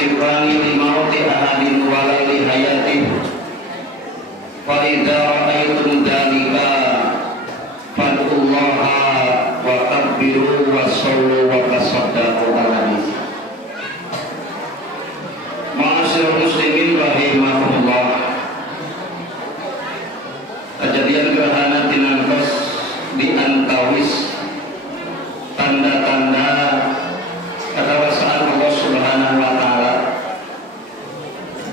yaksifani li mauti ahadin wala li hayatih fa idza ra'aytum dzalika fad'ullaha wa kabbiru wa sallu wa tasaddaqu alaihi. Ma'asyiral muslimin rahimahullah. Kejadian gerhana tinangkos di antawis tanda-tanda kedewasaan Allah Subhanahu wa taala.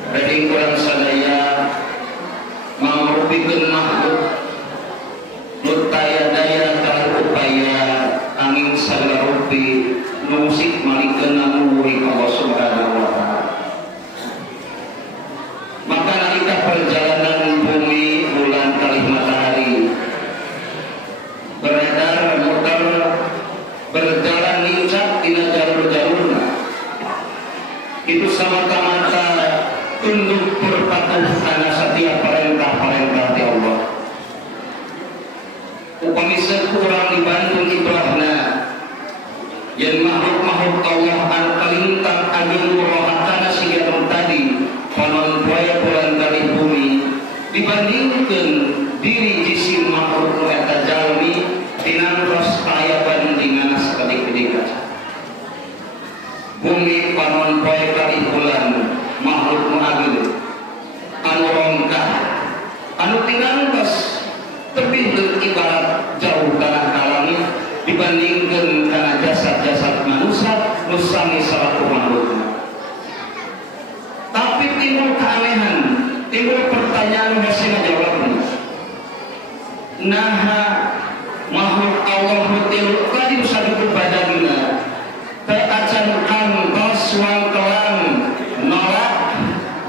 Reking kurang sadaya mangrupikeun makhluk lutaya daya kalau upaya angin sagarupi musik malikeun namuwuhi Allah Subhanahu wa taala. Maka nalika perjalanan bumi bulan kalih matahari beredar muter berjalan lincah tina jalur-jalurna, itu semata-mata tunduk berpatuh karena setiap perintah-perintah di Allah. Upami sekurang dibantu ibrahna yang makhluk-makhluk Allah anu kalintang ageng rohatana siga tadi konon buaya bulan kali bumi dibandingkan diri jisim makhluk nu eta jalmi tinangkos kaya bandingan sakedik-kedik bumi konon buaya kali bulan makhluk nu ageng anu rongkah anu tinangkos tebih ibarat jauh kana kalami dibandingkan kana jasad-jasad manusia nu sami salaku makhlukna. Tapi timbul keanehan, timbul pertanyaan hese ngajawabna. Naha makhluk Allah tilu kali saduku badagina teu acan kantos wangkelang nolak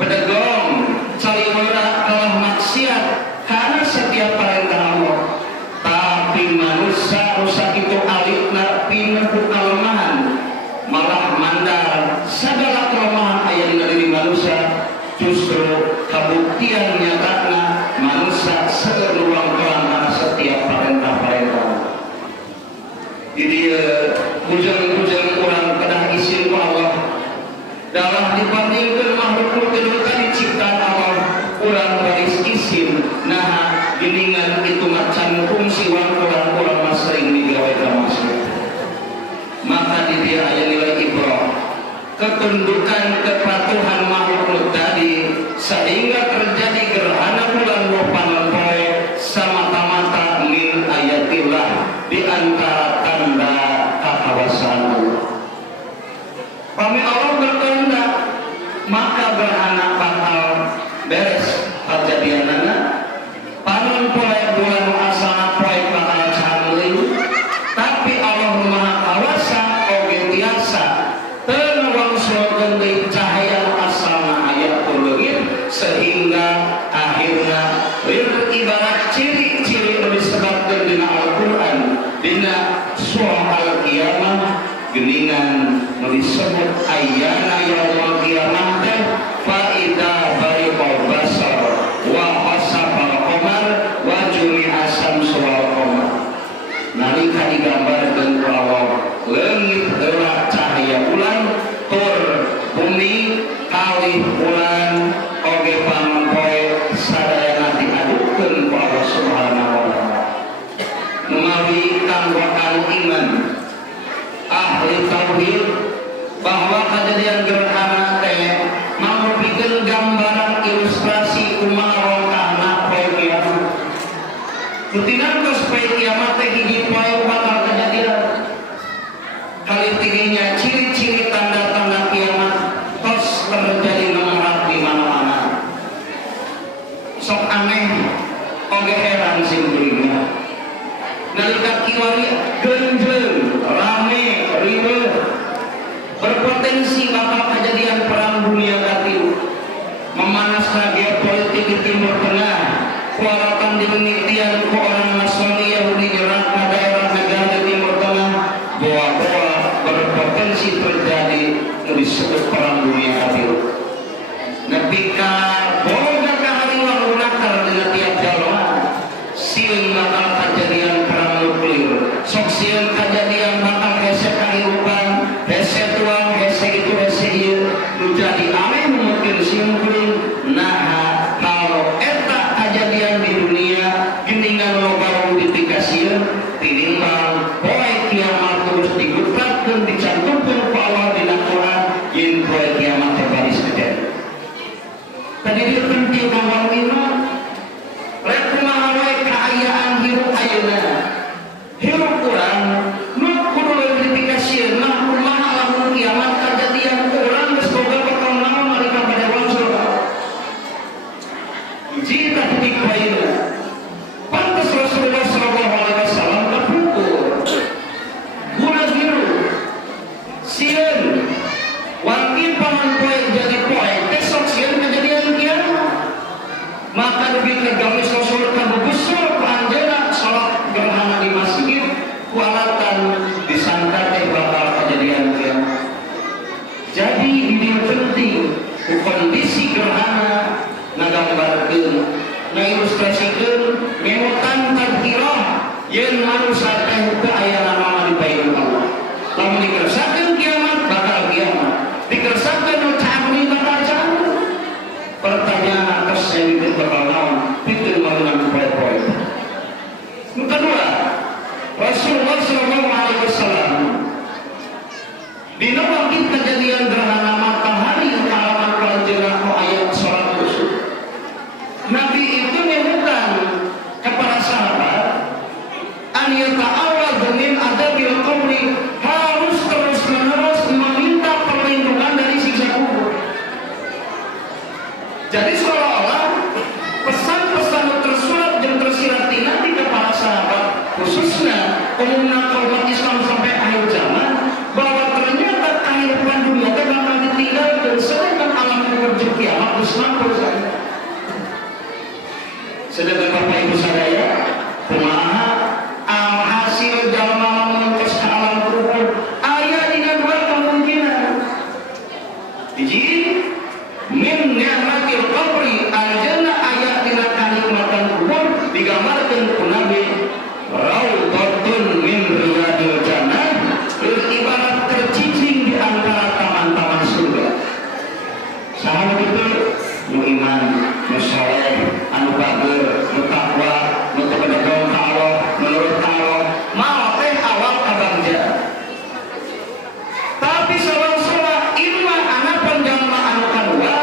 bedegong caliwara kalah maksiat karena setiap perintah Allah. Tapi manusia rusak itu alitna pinuh kelemahan, malah mandar segala kelemahan aya dina diri manusia. Justru kabuktian nyatana manusia seueur ruang kelangkana setiap perintah-perintah. Jadi hujan-hujan kurang kedah izin ku Allah dalam dibandingkan makhluk tilu kali ciptaan Allah kurang garis izin. Nah giningan itu macan fungsi kurang masring digawe ka maksud. Maka di dia aya nilai ibrah ketundukan kepatuhan makhluk tadi sehingga terjadi gerhana bulan poe semata-mata min ayatillah di antara tanda kekuasaan Allah. Pami Allah berkehendak maka gerhana bakal beres kejadianana panon poe bulan asal poe bakal camleuh. Tapi Allah Maha Kawasa oge tiasa teu wangsulkeun deui cahaya asalna aya leungit sehingga akhirna ibarat ciri-ciri nu disebutkeun dina Al-Qur'an dina surah Al-Qiyamah geuningan nu disebut ayyana yaumul qiyamah teh fa idza bariqal basar wa khasafal qamar wa jumi'a syamsu wal qamar. Nalika digambarkeun ku Allah leungit heula cahaya bulan tur bumi kalih bulan oge pampoe sadayana diadukeun ku Allah Subhanahu wa taala. Menawi kanggo anu iman ahli tauhid bahwa kejadian gerhana teh mangrupikeun gambaran ilustrasi kumaha rongkahna poe kiamat. Kutinangkos poe kiamat teh hiji poe bakal kejadian. Kali tidinya ciri-ciri tanda-tanda kiamat tos terjadi nomor di mana-mana. Sok aneh oge heran simkuringna. Nalika kiwari genjleung, rame, riweuh, berpotensi bakal kejadian perang dunia katilu. Memanasna geopolitik di Timur Tengah, kuaratan dimenitian ku orang Nasrani Yahudi nyerat daerah negara di Timur Tengah, bahwa berpotensi terjadi disebut perang dunia katilu. Nepi ka boga kahariwang lunakar dina tiap jalma sieun bakal kejadian perang nuklir. Sok sieun kejadian bakal hese kahirupan, hese tuang, hese itu hese ieu nu jadi Dina bangkit kejadian gerhana matahari halaman pelajaran ayat sholat kusuk. Nabi itu menyebutkan kepada sahabat, an yata'awwadhu min adabil qabri, harus terus menerus meminta perlindungan dari siksa kubur. Jadi seolah-olah pesan-pesan tersurat dan tersirat nanti kepada sahabat, khususnya umumnya umat Islam sampai akhir zaman, bahwa ternyata kehidupan dunia itu bakal ditinggalkan sedangkan alam kubur kiamat bersemakul saja. Sedangkan Bapak Ibu sadaya, kumaha hasil jalma mengentos ke alam kubur aya dengan dua kemungkinan. Hiji, min ni'matil qabri, anjeunna aya dina kanikmatan kubur digambarkeun ku Nabi raudhatun min riyadil jannah, ibarat tercicing di antara taman-taman surga. Sahabat itu nu iman, nu saleh, anu bager, nu takwa, nu kebenaran ka Allah, menurut Allah, mau teh awal kabangja. Tapi salah imma anak penjalma anu kadua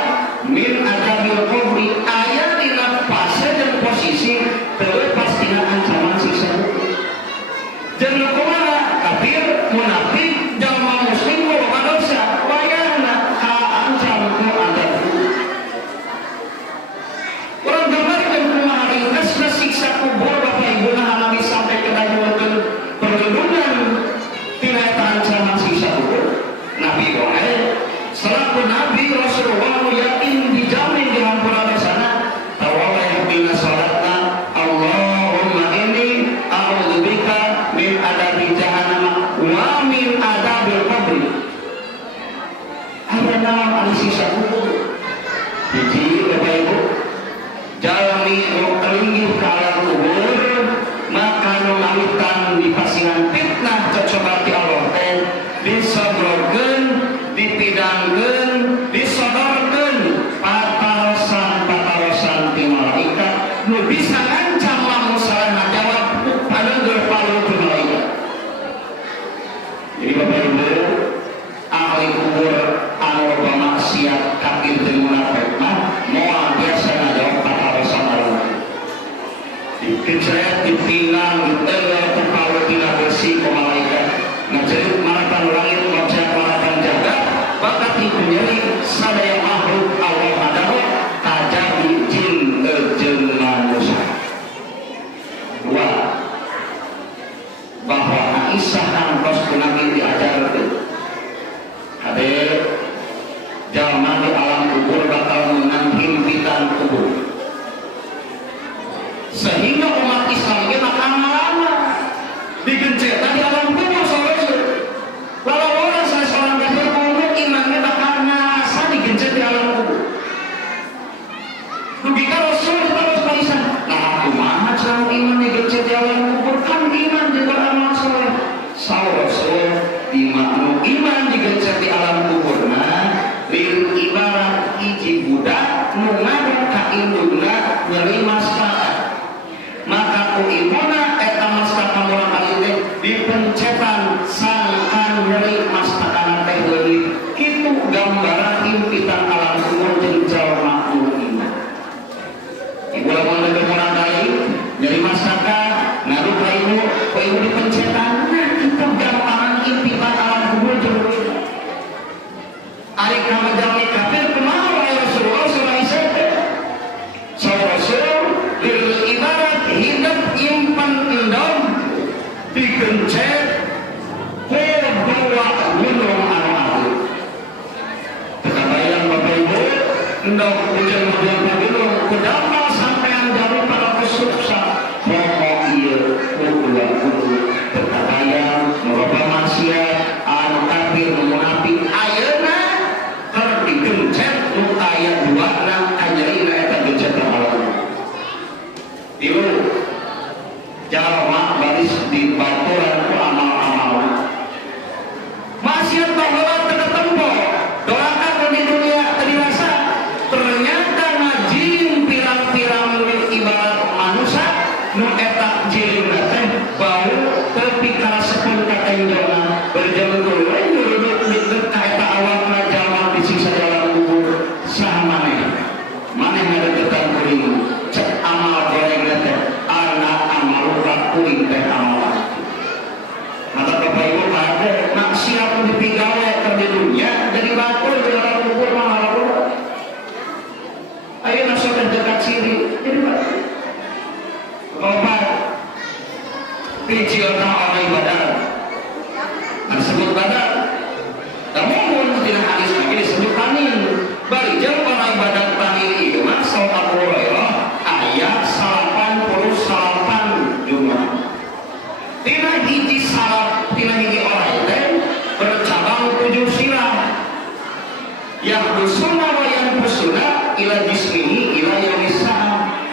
min adabil kubri, aya dina fase dan posisi terlepas dina ancaman siksa kubur. Jeung kumaha kafir, munafik, jalma muslim boga dosa, wayahna kaancam ku adab. Urang gambarkeun kumaha ringkasna siksa kubur Bapak Ibu Nabi sampai ke dayeukeun perlindungan tina eta ancaman siksa kubur. Nabi wae selaku Nabi Rasulullah yakin dijamin di hampura sana tawallah dina salatna, Allahumma inni a'udzubika min adabi jahannam wa min adabil qabri. Ada naon anu siksa kubur? Hiji Bapak Ibu, jalmi nu kelinggih ka alam kubur maka nu ngawitan di pasihan fitnah cocoba ti Allah teh disodorkeun, dipidangkeun, disodorkeun patarosan ti malaikat nu bisa ngancam lamun salah ngajawab paneunggeul palu ti malaikat. Jadi Bapak Ibu, ahli kubur anu loba maksiat kafir jeung munafik mah moal biasa ngajawab patarosan malaikat. Dikecret, dipinang, diteler ku palu tina besi ku malaikat. Ngajerit maratan langit, ngojak maratan jagat, bakat itu nyeri sadaya makhluk Allah adalah tajadi jin jeung manusia. Dua, bahwa Aisyah nangkos ku Nabi diajarkeun hadir jalma di alam kubur bakal menang himpitan kubur, sehingga umat Islam ge makan lama digencetna di alam kubur. Walau orang seorang kafir umum imannya bakal nasa digencet di alam kubur. Dugika Rasul terus barisan, nah kumaha cara iman digencet di alam kubur? Kan iman juga amal soleh. Saur Rasul iman digencet di alam kubur. Nah, lil ibarat hiji budak nu ngadu ka induna nyeri mastaka. Maka ku ibuna eta mastaka murang kali dipencetan sangkan nyeri mastakana teh leuwih. Kitu gambaran impitan alam kubur jeung jalma nu iman. Ibu lamun leuwih murang kali nyeri mastaka ngadu ka ibu, ku ibu dipencetan. Nah, kitu gambaran impitan alam kubur jeung iman. Ari ka jalmi kafir kumaha wae Rasulullah sallallahu alaihi wasallam. Rasul lil ibarat hidup impan endam digencet kedua gunung anu-anu. Tekabayang Bapak Ibu, endam hujan gunung kudamel sampean jauh pada kesuksa homo ieu kedua gunung. Tekabayang merubah maksiat anu kafir munafik ayeuna ciri jadi opat pijiota orang ibadah disebut badan namun tidak hadis lagi disebut tanin bari jam orang ibadah tanin itu mah salat Hurairah ayat 88 jumlah tina hiji salat tina hiji orang teh bercabang 7 sirah yang busuna wa yang busuna ila jismihi ila yamisa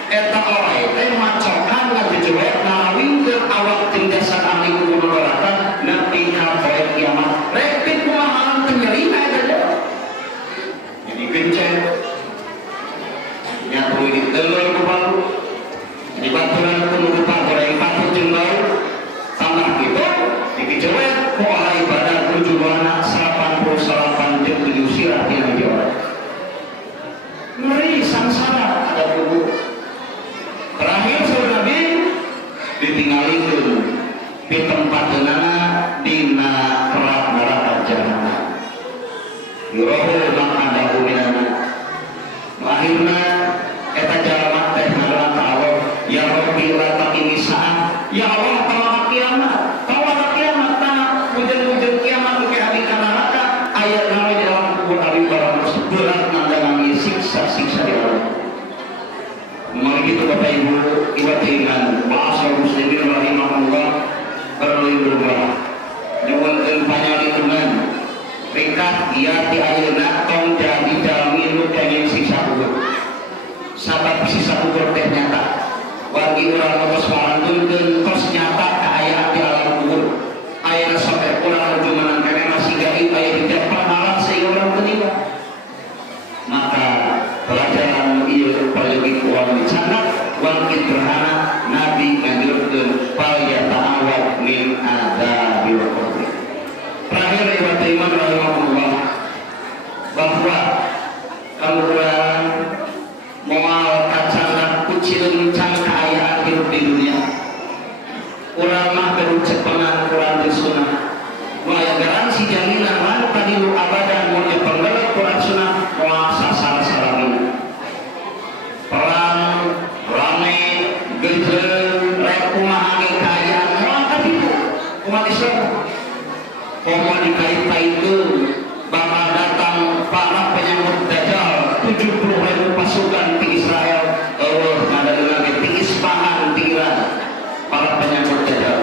eta orang teh macokan ngajejoet nalawingkeun awak tindasan ahli kubur neraka nepi ka poe kiamat repit kumaha teu nyerina eta jadi gencet nya tuluy diteuleur ku baru di baturan kudu rupa goreng patut jeung bau tambah kitu dikijeut ku ahli ibadah tujuanna 88 jeung 7 sirah tina jawa ngeri sangsara ada kubur terakhir saudara Nabi ditinggalikeun di tempat denana dina neraka jahanam yurohu maqadahu minana akhirna eta jalma teh ngadoa ka Allah ya Rabbi la taqimi saat ya Allah tawa kiamat tah wujud kiamat ke hari kana neraka aya nawe di dalam kubur abi barang berat nandangan siksa di Allah. Mari kita Bapak Ibu ibadah ma'asal muslimin rahimahullah berlindunglah nyuwunkeun panyalitungan ringkat ieu ti ayeuna tong jadi jalmi kenging siksa kubur sabab siksa kubur teh nyata wargi urang tos marantulkeun tos nyata kaayaan di alam kubur ayeuna sampai urang jumanan kene masih gaib aya di pahala sehingga urang meninggal maka pelajaran ieu paleuwih uang dicanak uang kitrahana Nabi ngajurkeun fal yata'awad min adzabil qabr. Terakhir ibadah iman rahimahullah bahwa kalau orang moal kacandak kucil can kaayaan hidup di dunia urang mah kudu cepengan Quran dan Sunnah nu aya garansi jaminan man kadilu abadan mun panggeuleuh Quran Sunnah moal sasar-sarabina perang rame geujeun rek kumaha ge kaayaan moal kaditu umat Islam komo dikait-kaitkeun bakal datang para penyambut dajjal 70.000 pasukan di Israel Allah ngadageuna ge ti Isfahan ti Iran para penyambut dajjal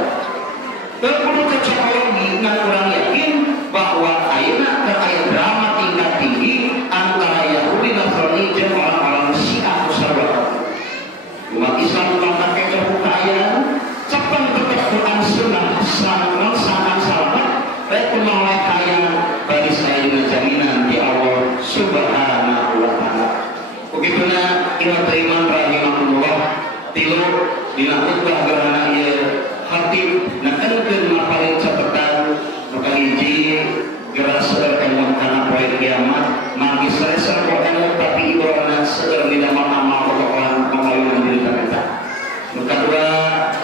teu kudu kecokologi ngan urang yakin bahwa ayeuna teu aya drama tingkat tinggi antara Yahudi Nasrani jeung orang-orang Syiah musawwarah umat Islam mangkat ke terbuka ayat cepen tetep Quran Sunnah sangat selamat rek kumaha kaya bagi saya jaminan di Allah Subhanahu wa taala. Begituna iman iman rahimahullah tilu dina khutbah gerhana ieu khatib nakenkeun mapalin catatan nu kahiji geura seueur ilmu kana poe kiamat manggi sare-sare poe ilmu tapi ibaratna seueur dina amal orang pangayunan diri kita. Nu kadua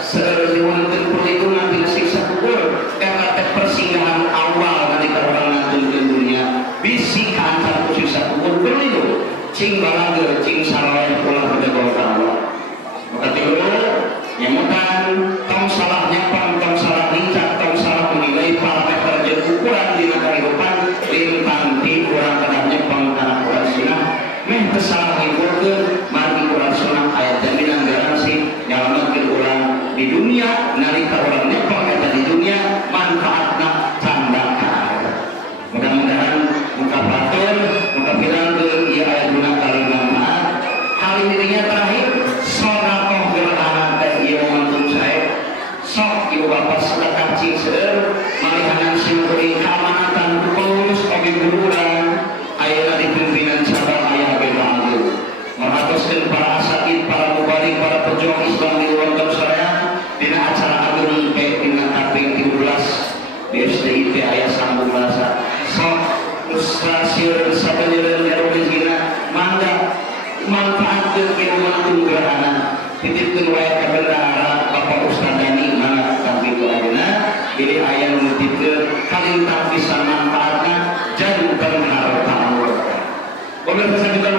seueur diwunkeun perlindungan dina siksa kubur karena persinggahan awal dari orang nantikan dunia bisi kantor siksa kubur berlindung cing balaga cing salawat pulang pada Allah maka tilu nyamutan tong salah nyapang tong salah lincah tong salah menilai parameter dan ukuran di kehidupan lintang di kurang kadang nyapang karena Quran Sunnah meh kesalahan hiburkeun mari Quran Sunnah ayat jaminan garansi nyalametkeun urang di dunia nalika urang nyapang eta di dunia manfaatna canda ka akhirat. Mudah-mudahan muka batur muka pirangkeun ieu aya guna kali manfaat hal dirinya terakhir sedekah gerhana teh ieu momentum sae sok ibu bapak sedekah cing seueur malihanan simkuring keamanatan ku pengurus oge guru urang ayeuna di pimpinan cabang aya ge bahagia maratoskeun para asatid para mubalik para pejuang Islam di luar Nusantara dina acara agung baik dina kaping 13 di SDIP aya sambung bahasa sok ustasir sabeneureuh rezekina mangga manfaatkeun kehidupan gerhana titipkeun wae ka bendahara Bapak Ustaz Dani mangga tapi ku ayeuna jadi aya nu nitipkeun kalintang pisan manfaatna janten harta Allah. Pemirsa juga